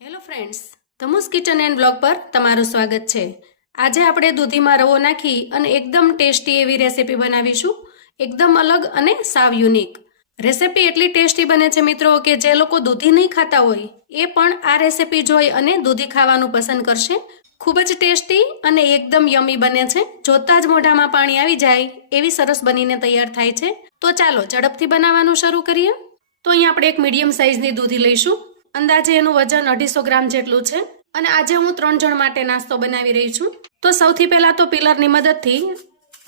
Hello friends Dhamus kitchen and blog પર તમારું સ્વાગત છે. આજે આપણે દૂધીમાં રવો નાખી અને એકદમ ટેસ્ટી એવી રેસીપી બનાવીશું. એકદમ અલગ અને સાવ યુનિક. રેસીપી એટલી ટેસ્ટી બને છે મિત્રો કે જે લોકો દૂધી નહીં ખાતા હોય, એ પણ આ રેસીપી જોઈ અને દૂધી ખાવાનું પસંદ કરશે. ખૂબ જ ટેસ્ટી અને એકદમ યમી બને છે. જોતાં જ મોઢામાં પાણી આવી જાય એવી સરસ બનીને તૈયાર થાય છે. તો ચાલો ઝડપથી બનાવવાનું શરૂ કરીએ. તો અહીંયા આપણે એક મીડિયમ સાઇઝની દૂધી લઈશું. અંદાજે એનું વજન અઢીસો ગ્રામ જેટલું છે. અને આજે હું ત્રણ જણ માટે નાસ્તો બનાવી રહી છું. તો સૌથી પહેલાં તો પિલરની મદદથી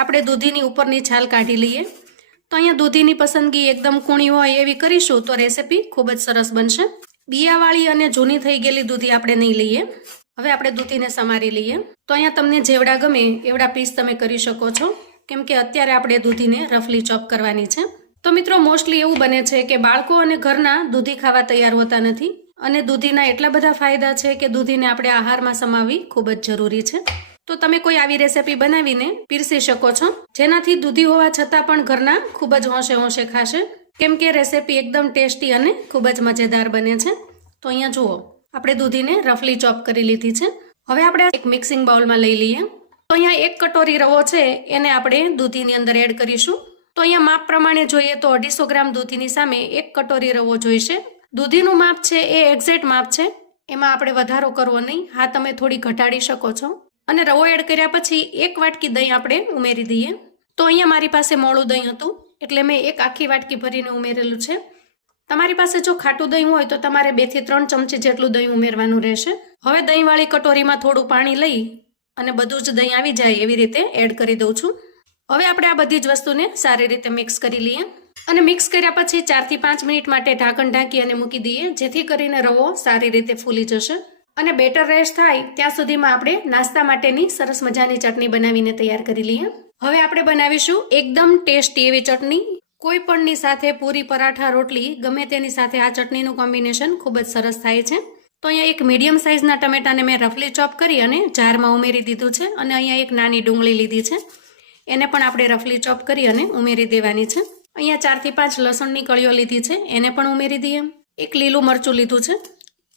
આપણે દૂધીની ઉપરની છાલ કાઢી લઈએ. તો અહીંયા દૂધીની પસંદગી એકદમ કૂણી હોય એવી કરીશું તો રેસીપી ખૂબ જ સરસ બનશે. બિયાવાળી અને જૂની થઈ ગયેલી દૂધી આપણે નહીં લઈએ. હવે આપણે દૂધીને સમારી લઈએ. તો અહીંયા તમને જેવડા ગમે એવડા પીસ તમે કરી શકો છો. કેમ કે અત્યારે આપણે દૂધીને રફલી ચોપ કરવાની છે. તો મિત્રો મોસ્ટલી એવું બને છે કે બાળકો અને ઘરના દૂધી ખાવા તૈયાર હોતા નથી અને દૂધીના એટલા બધા ફાયદા છે કે દૂધીને આપણે આહારમાં સમાવવી ખૂબ જ જરૂરી છે. તો તમે કોઈ આવી રેસીપી બનાવીને પીરસી શકો છો, જેનાથી દૂધી હોવા છતાં પણ ઘરના ખૂબ જ હોંશે હોંશે ખાશે. કેમ કે રેસીપી એકદમ ટેસ્ટી અને ખૂબ જ મજેદાર બને છે. તો અહીંયા જુઓ, આપણે દૂધીને રફલી ચોપ કરી લીધી છે. હવે આપણે એક મિક્સિંગ બાઉલમાં લઈ લઈએ. તો અહીંયા એક કટોરી રવો છે, એને આપણે દૂધીની અંદર એડ કરીશું. તો અહીંયા માપ પ્રમાણે જોઈએ તો અઢીસો ગ્રામ દૂધીની સામે એક કટોરી રવો જોઈશે. દૂધીનું માપ છે એ એક્ઝેક્ટ માપ છે. એમાં આપણે વધારો કરવો નહીં. હા, તમે થોડી ઘટાડી શકો છો. અને રવો એડ કર્યા પછી એક વાટકી દહીં આપણે ઉમેરી દઈએ. તો અહીંયા મારી પાસે મોળું દહીં હતું. એટલે મેં એક આખી વાટકી ભરીને ઉમેરેલું છે. તમારી પાસે જો ખાટું દહીં હોય તો તમારે બેથી ત્રણ ચમચી જેટલું દહીં ઉમેરવાનું રહેશે. હવે દહીંવાળી કટોરીમાં થોડું પાણી લઈ અને બધું જ દહીં આવી જાય એવી રીતે એડ કરી દઉં છું. હવે આપણે આ બધી જ વસ્તુને સારી રીતે મિક્સ કરી લઈએ. અને મિક્સ કર્યા પછી ચારથી પાંચ મિનિટ માટે ઢાંકણ ઢાંકી અને મૂકી દઈએ, જેથી કરીને રવો સારી રીતે ફૂલી જશે. અને બેટર રેશ થાય ત્યાં સુધીમાં આપણે નાસ્તા માટેની સરસ મજાની ચટણી બનાવીને તૈયાર કરી લઈએ. હવે આપણે બનાવીશું એકદમ ટેસ્ટી એવી ચટણી. કોઈ પણની સાથે પૂરી પરાઠા, રોટલી, ગમે તેની સાથે આ ચટણીનું કોમ્બિનેશન ખૂબ જ સરસ થાય છે. તો અહીંયા એક મીડિયમ સાઇઝના ટમેટાને મેં રફલી ચોપ કરી અને જારમાં ઉમેરી દીધું છે અને અહીંયા એક નાની ડુંગળી લીધી છે. એને પણ આપણે રફલી ચોપ કરી અને ઉમેરી દેવાની છે. અહીંયા ચારથી પાંચ લસણની કળીઓ લીધી છે. એને પણ ઉમેરી દઈએ. એક લીલું મરચું લીધું છે.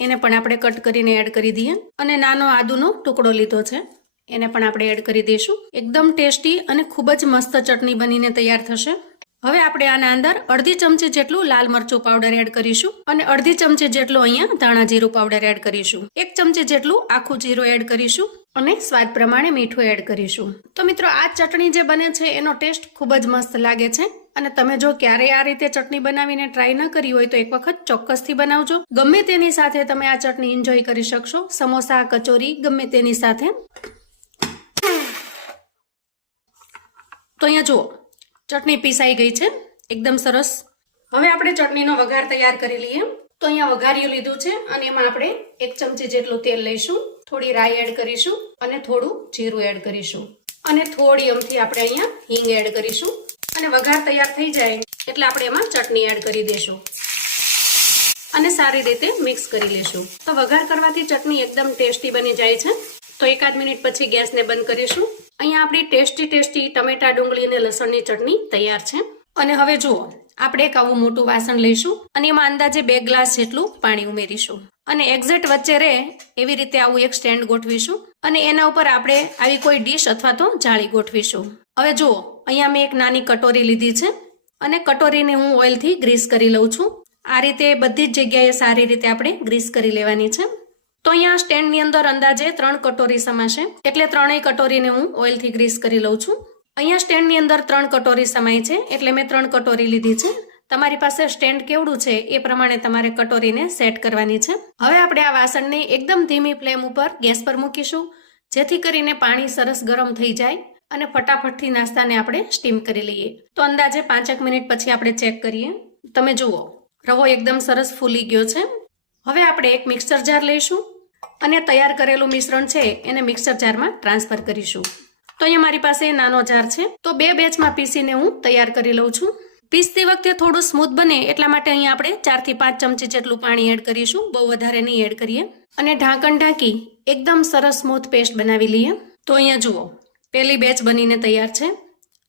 એને પણ આપણે કટ કરીને એડ કરી દઈએ. અને નાનો આદુનો ટુકડો લીધો છે. એને પણ આપણે એડ કરી દઈશું. એકદમ ટેસ્ટી અને ખૂબ જ મસ્ત ચટણી બનીને તૈયાર થશે. હવે આપણે આના અંદર અડધી ચમચી જેટલું લાલ મરચું પાવડર એડ કરીશું અને અડધી ચમચી જેટલું અહીંયા ધાણા જીરું પાવડર એડ કરીશું. એક ચમચી જેટલું આખું જીરું એડ કરીશું અને સ્વાદ પ્રમાણે મીઠું એડ કરીશું. તો મિત્રો, આ ચટણી જે બને છે, એનો ટેસ્ટ ખૂબ જ મસ્ત લાગે છે અને તમે જો ક્યારેય આ રીતે ચટણી બનાવીને ટ્રાય ન કરી હોય તો એક વખત ચોક્કસથી બનાવજો. ગમે તેની સાથે તમે આ ચટણી એન્જોય કરી શકશો. સમોસા, કચોરી, ગમે તેની સાથે. તો અહીંયા જુઓ ચટણી પીસાઈ ગઈ છે. એકદમ સરસ. હવે આપણે ચટણીનો વઘાર તૈયાર કરી લઈએ. તો અહીંયા વઘાર્યું લીધું છે અને એમાં આપણે એક ચમચી જેટલું તેલ લઈશું. થોડી રાઈ એડ કરીશું અને થોડું જીરું એડ કરીશું. અને થોડી અમથી આપણે અહીંયા હિંગ એડ કરીશું. અને વઘાર તૈયાર થઈ જાય એટલે આપણે એમાં ચટણી એડ કરી દેશું. અને સારી રીતે મિક્સ કરી લેશું. તો વઘાર કરવાથી ચટણી એકદમ ટેસ્ટી બની જાય છે. તો એકાદ મિનિટ પછી ગેસને બંધ કરીશું. અહીંયા આપણી ટેસ્ટી ટેસ્ટી ટમેટા ડુંગળી અને લસણની ચટણી તૈયાર છે. અને હવે જુઓ, આપણે એક આવું મોટું વાસણ લઈશું અને એમાં અંદાજે બે ગ્લાસ જેટલું પાણી ઉમેરીશું. અને એક્ઝેક્ટ વચ્ચે રહે એવી રીતે આવું એક સ્ટેન્ડ ગોઠવીશું અને એના ઉપર આપણે આવી કોઈ ડીશ અથવા તો જાળી ગોઠવીશું. હવે જુઓ, અહીંયા મેં એક નાની કટોરી લીધી છે અને કટોરીને હું ઓઇલથી ગ્રીસ કરી લઉં છું. આ રીતે બધી જ જગ્યાએ સારી રીતે આપણે ગ્રીસ કરી લેવાની છે. તો અહીંયા સ્ટેન્ડની અંદર અંદાજે ત્રણ કટોરી સમાશે. એટલે ત્રણેય કટોરીને હું ઓઇલથી ગ્રીસ કરી લઉં છું. અહીંયા સ્ટેન્ડની અંદર ત્રણ કટોરી સમાય છે. એટલે મેં ત્રણ કટોરી લીધી છે. તમારી પાસે સ્ટેન્ડ કેવડું છે એ પ્રમાણે તમારે કટોરીને સેટ કરવાની છે. હવે આપણે આ વાસણને એકદમ ધીમી ફ્લેમ ઉપર ગેસ પર મૂકીશું, જેથી કરીને પાણી સરસ ગરમ થઈ જાય અને ફટાફટથી નાસ્તાને આપણે સ્ટીમ કરી લઈએ. તો અંદાજે પાંચેક મિનિટ પછી આપણે ચેક કરીએ. તમે જુઓ, રવો એકદમ સરસ ફૂલી ગયો છે. હવે આપણે એક મિક્સર જાર લઈશું. અને તૈયાર કરેલું મિશ્રણ છે, એને મિક્સર જારમાં ટ્રાન્સફર કરીશું. તો અહીંયા મારી પાસે નાનો જાર છે. તો બે બેચમાં પીસીને હું તૈયાર કરી લઉં છું. પીસતી વખતે થોડું સ્મૂથ બને એટલા માટે અહીંયા આપણે ચારથી પાંચ ચમચી જેટલું પાણી એડ કરીશું. બહુ વધારે નહીં એડ કરીએ. અને ઢાંકણ ઢાંકી એકદમ સરસ સ્મૂથ પેસ્ટ બનાવી લઈએ. તો અહીંયા જુઓ, પહેલી બેચ બનીને તૈયાર છે.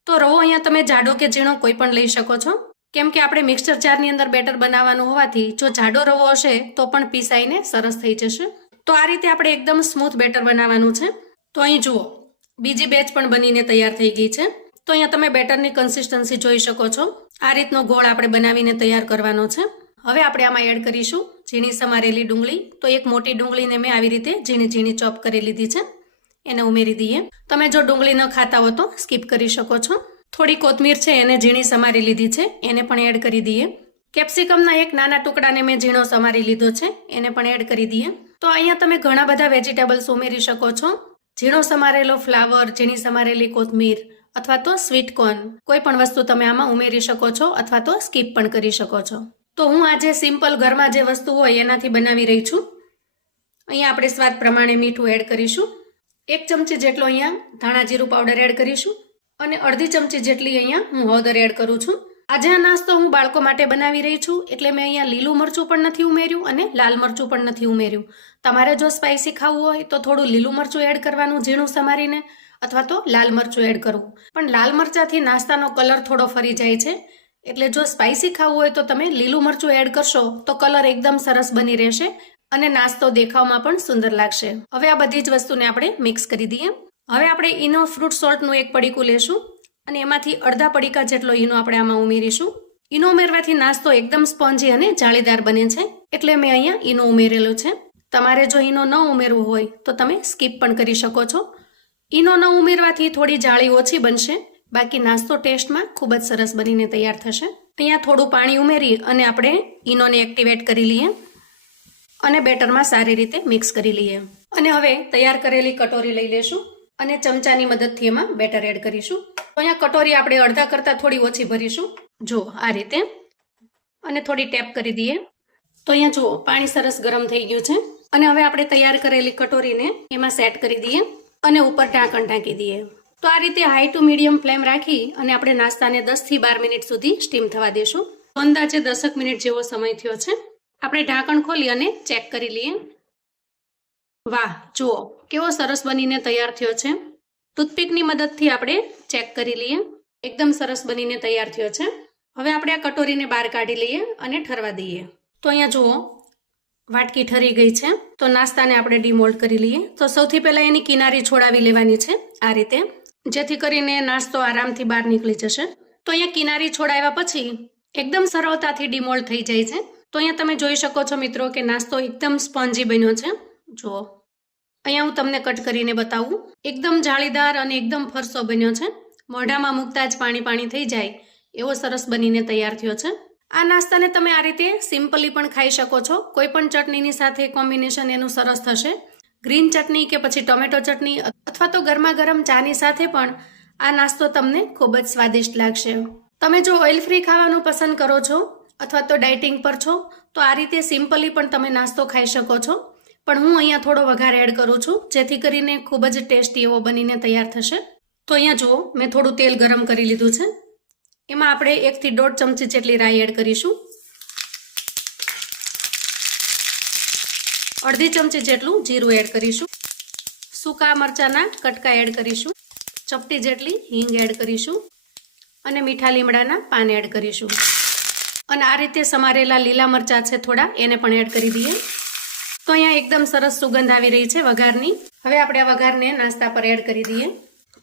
તો રવો અહીંયા તમે જાડો કે ઝીણો કોઈ પણ લઈ શકો છો. કેમ કે આપણે મિક્સર જારની અંદર બેટર બનાવવાનું હોવાથી જો જાડો રવો હશે તો પણ પીસાઈને સરસ થઈ જશે. તો આ રીતે આપણે એકદમ સ્મૂથ બેટર બનાવવાનું છે. તો અહીં જુઓ, બીજી બેચ પણ બનીને તૈયાર થઈ ગઈ છે. તો અહીંયા તમે બેટરની કન્સિસ્ટન્સી જોઈ શકો છો. આ રીતનો ગોળ આપણે બનાવીને તૈયાર કરવાનો છે. હવે આપણે આમાં એડ કરીશું ઝીણી સમારેલી ડુંગળી. તો એક મોટી ડુંગળીને મેં આવી રીતે ઝીણી ઝીણી ચોપ કરી લીધી છે. એને ઉમેરી દઈએ. તમે જો ડુંગળી ન ખાતા હો તો સ્કીપ કરી શકો છો. થોડી કોથમીર છે, એને ઝીણી સમારી લીધી છે. એને પણ એડ કરી દઈએ. કેપ્સિકમના એક નાના ટુકડાને મેં ઝીણો સમારી લીધો છે. એને પણ એડ કરી દઈએ. તો અહીંયા તમે ઘણા બધા વેજીટેબલ્સ ઉમેરી શકો છો. ઝીણો સમારેલો ફ્લાવર, ઝીણી સમારેલી કોથમીર અથવા તો સ્વીટ કોર્ન, કોઈ પણ વસ્તુ તમે આમાં ઉમેરી શકો છો અથવા તો સ્કીપ પણ કરી શકો છો. તો હું આજે સિમ્પલ ઘરમાં જે વસ્તુ હોય એનાથી બનાવી રહી છું. અહીંયા આપણે સ્વાદ પ્રમાણે મીઠું એડ કરીશું. એક ચમચી જેટલો અહીંયા ધાણા જીરું પાવડર એડ કરીશું અને અડધી ચમચી જેટલી અહીંયા હું હળદર એડ કરું છું. આજે આ નાસ્તો હું બાળકો માટે બનાવી રહી છું, એટલે મેં અહીંયા લીલું મરચું પણ નથી ઉમેર્યું અને લાલ મરચું પણ નથી ઉમેર્યું. તમારે જો સ્પાઇસી ખાવું હોય તો થોડું લીલું મરચું એડ કરવાનું, ઝીણું સમારીને અથવા તો લાલ મરચું એડ કરવું. પણ લાલ મરચાંથી નાસ્તાનો કલર થોડો ફરી જાય છે, એટલે જો સ્પાઇસી ખાવું હોય તો તમે લીલું મરચું એડ કરશો તો કલર એકદમ સરસ બની રહેશે અને નાસ્તો દેખાવમાં પણ સુંદર લાગશે. હવે આ બધી જ વસ્તુને આપણે મિક્સ કરી દઈએ. હવે આપણે ઈનો ફ્રૂટ સોલ્ટનું એક પડીકું લેશું. અને એમાંથી અડધા પડીકા જેટલો ઈનો આપણે આમાં ઉમેરીશું. ઈનો ઉમેરવાથી નાસ્તો એકદમ સ્પોન્જી અને જાળીદાર બને છે. એટલે મેં અહીંયા ઈનો ઉમેરેલો છે. તમારે જો ઈનો ન ઉમેરવો હોય તો તમે સ્કીપ પણ કરી શકો છો. ઈનો ન ઉમેરવાથી થોડી જાળી ઓછી બનશે. બાકી નાસ્તો ટેસ્ટમાં ખૂબ જ સરસ બનીને તૈયાર થશે. અહીંયા થોડું પાણી ઉમેરી અને આપણે ઈનોને એક્ટિવેટ કરી લઈએ. અને બેટરમાં સારી રીતે મિક્સ કરી લઈએ. અને હવે તૈયાર કરેલી કટોરી લઈ લેશું. અને ચમચાની મદદથી એમાં બેટર એડ કરીશું. અહીંયા કટોરી આપણે અડધા કરતાં થોડી ઓછી ભરીશું. જો આ રીતે. અને થોડી ટેપ કરી દઈએ. તો અહીંયા જુઓ પાણી સરસ ગરમ થઈ ગયું છે. અને હવે આપણે તૈયાર કરેલી કટોરીને એમાં સેટ કરી દઈએ અને ઉપર ઢાંકણ ઢાંકી દઈએ. તો આ રીતે હાઈ ટુ મીડિયમ ફ્લેમ રાખી અને આપણે નાસ્તાને દસથી બાર મિનિટ સુધી સ્ટીમ થવા દેશું. અંદાજે દસક મિનિટ જેવો સમય થયો છે. આપણે ઢાંકણ ખોલી અને ચેક કરી લઈએ. વાહ, જુઓ, કેવો સરસ બનીને તૈયાર થયો છે. ટૂથપીકની મદદથી આપણે ચેક કરી લઈએ. એકદમ સરસ બનીને તૈયાર થયો છે. હવે આપણે આ કટોરીને બહાર કાઢી લઈએ અને ઠરવા દઈએ. તો અહીંયા જુઓ, વાટકી ઠરી ગઈ છે. તો નાસ્તાને આપણે ડીમોલ્ડ કરી લઈએ. તો સૌથી પહેલાં એની કિનારી છોડાવી લેવાની છે આ રીતે. જેથી કરીને નાસ્તો આરામથી બહાર નીકળી જશે. તો અહીંયા કિનારી છોડાવ્યા પછી એકદમ સરળતાથી ડિમોલ્ડ થઈ જાય છે. તો અહીંયા તમે જોઈ શકો છો મિત્રો કે નાસ્તો એકદમ સ્પોન્જી બન્યો છે. જુઓ. અહીંયા હું તમને કટ કરીને બતાવું. એકદમ જાળીદાર અને એકદમ ફરસો બન્યો છે. મોઢામાં મૂકતા જ પાણી પાણી થઈ જાય એવો સરસ બનીને તૈયાર થયો છે. આ નાસ્તાને તમે આ રીતે સિમ્પલી પણ ખાઈ શકો છો. કોઈ પણ ચટણીની સાથે કોમ્બિનેશન એનું સરસ થશે. ગ્રીન ચટણી કે પછી ટોમેટો ચટણી અથવા તો ગરમા ગરમ ચાની સાથે પણ આ નાસ્તો તમને ખૂબ જ સ્વાદિષ્ટ લાગશે. તમે જો ઓઇલ ફ્રી ખાવાનું પસંદ કરો છો અથવા તો ડાયટિંગ પર છો, તો આ રીતે સિમ્પલી પણ તમે નાસ્તો ખાઈ શકો છો. પણ હું અહીંયા થોડો વઘાર એડ કરું છું, જેથી કરીને ખૂબ જ ટેસ્ટી એવો બનીને તૈયાર થશે. તો અહીંયા જુઓ, મેં થોડું તેલ ગરમ કરી લીધું છે. એમાં આપણે એકથી દોઢ ચમચી જેટલી રાઈ એડ કરીશું. અડધી ચમચી જેટલું જીરું એડ કરીશું. સૂકા મરચાના કટકા એડ કરીશું. ચપટી જેટલી હિંગ એડ કરીશું. અને મીઠા લીમડાના પાન એડ કરીશું. અને આ રીતે સમારેલા લીલા મરચાં છે થોડા, એને પણ એડ કરી દઈએ. તો અહીંયા એકદમ સરસ સુગંધ આવી રહી છે વઘારની. હવે આપણે આ વઘારને નાસ્તા પર એડ કરી દઈએ.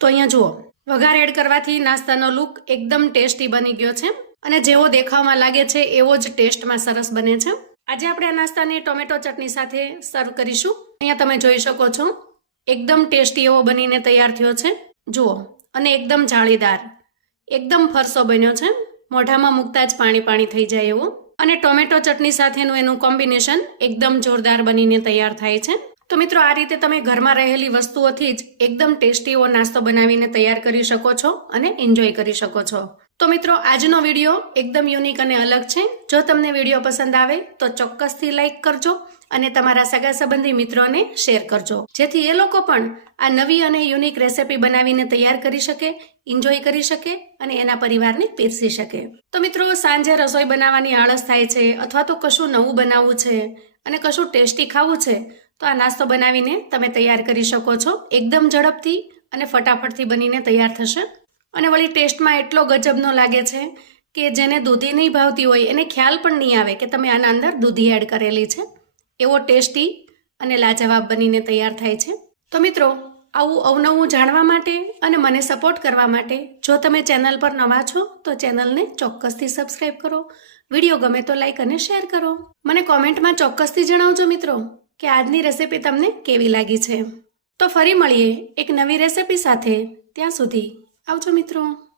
તો અહીંયા જુઓ, વઘાર એડ કરવાથી નાસ્તાનો લુક એકદમ ટેસ્ટી બની ગયો છે અને જેવો દેખાવમાં લાગે છે એવો જ ટેસ્ટમાં સરસ બને છે. આજે આપણે આ નાસ્તાને ટોમેટો ચટણી સાથે સર્વ કરીશું. અહીંયા તમે જોઈ શકો છો, એકદમ ટેસ્ટી એવો બનીને તૈયાર થયો છે. જુઓ, અને એકદમ જાળીદાર, એકદમ ફરસો બન્યો છે. મોઢામાં મૂકતા જ પાણી પાણી થઈ જાય એવો. અને ટોમેટો ચટણી સાથેનું એનું કોમ્બિનેશન એકદમ જોરદાર બનીને તૈયાર થાય છે. તો મિત્રો, આ રીતે તમે ઘરમાં રહેલી વસ્તુઓથી જ એકદમ ટેસ્ટી એવો નાસ્તો બનાવીને તૈયાર કરી શકો છો અને એન્જોય કરી શકો છો. તો મિત્રો, આજનો વીડિયો એકદમ યુનિક અને અલગ છે. જો તમને વીડિયો પસંદ આવે તો ચોક્કસથી લાઇક કરજો અને તમારા સગા સંબંધી મિત્રોને શેર કરજો. જેથી એ લોકો પણ આ નવી અને યુનિક રેસિપી બનાવીને તૈયાર કરી શકે એન્જોય કરી શકે અને એના પરિવારને પીરસી શકે. તો મિત્રો, સાંજે રસોઈ બનાવવાની આળસ થાય છે અથવા તો કશું નવું બનાવવું છે અને કશું ટેસ્ટી ખાવું છે, તો આ નાસ્તો બનાવીને તમે તૈયાર કરી શકો છો. એકદમ ઝડપથી અને ફટાફટથી બનીને તૈયાર થશે. અને વળી ટેસ્ટમાં એટલો ગજબનો લાગે છે કે જેને દૂધી નહીં ભાવતી હોય, એને ખ્યાલ પણ નહીં આવે કે તમે આના અંદર દૂધી એડ કરેલી છે. એવો ટેસ્ટી અને લાજવાબ બનીને તૈયાર થાય છે. તો મિત્રો, આવું અવનવું જાણવા માટે અને મને સપોર્ટ કરવા માટે જો તમે ચેનલ પર નવા છો, તો ચેનલને ચોક્કસથી સબસ્ક્રાઈબ કરો. વીડિયો ગમે તો લાઈક અને શેર કરો. મને કોમેન્ટમાં ચોક્કસથી જણાવજો મિત્રો, કે આજની રેસિપી તમને કેવી લાગી છે. તો ફરી મળીએ એક નવી રેસિપી સાથે. ત્યાં સુધી આવજો મિત્રો.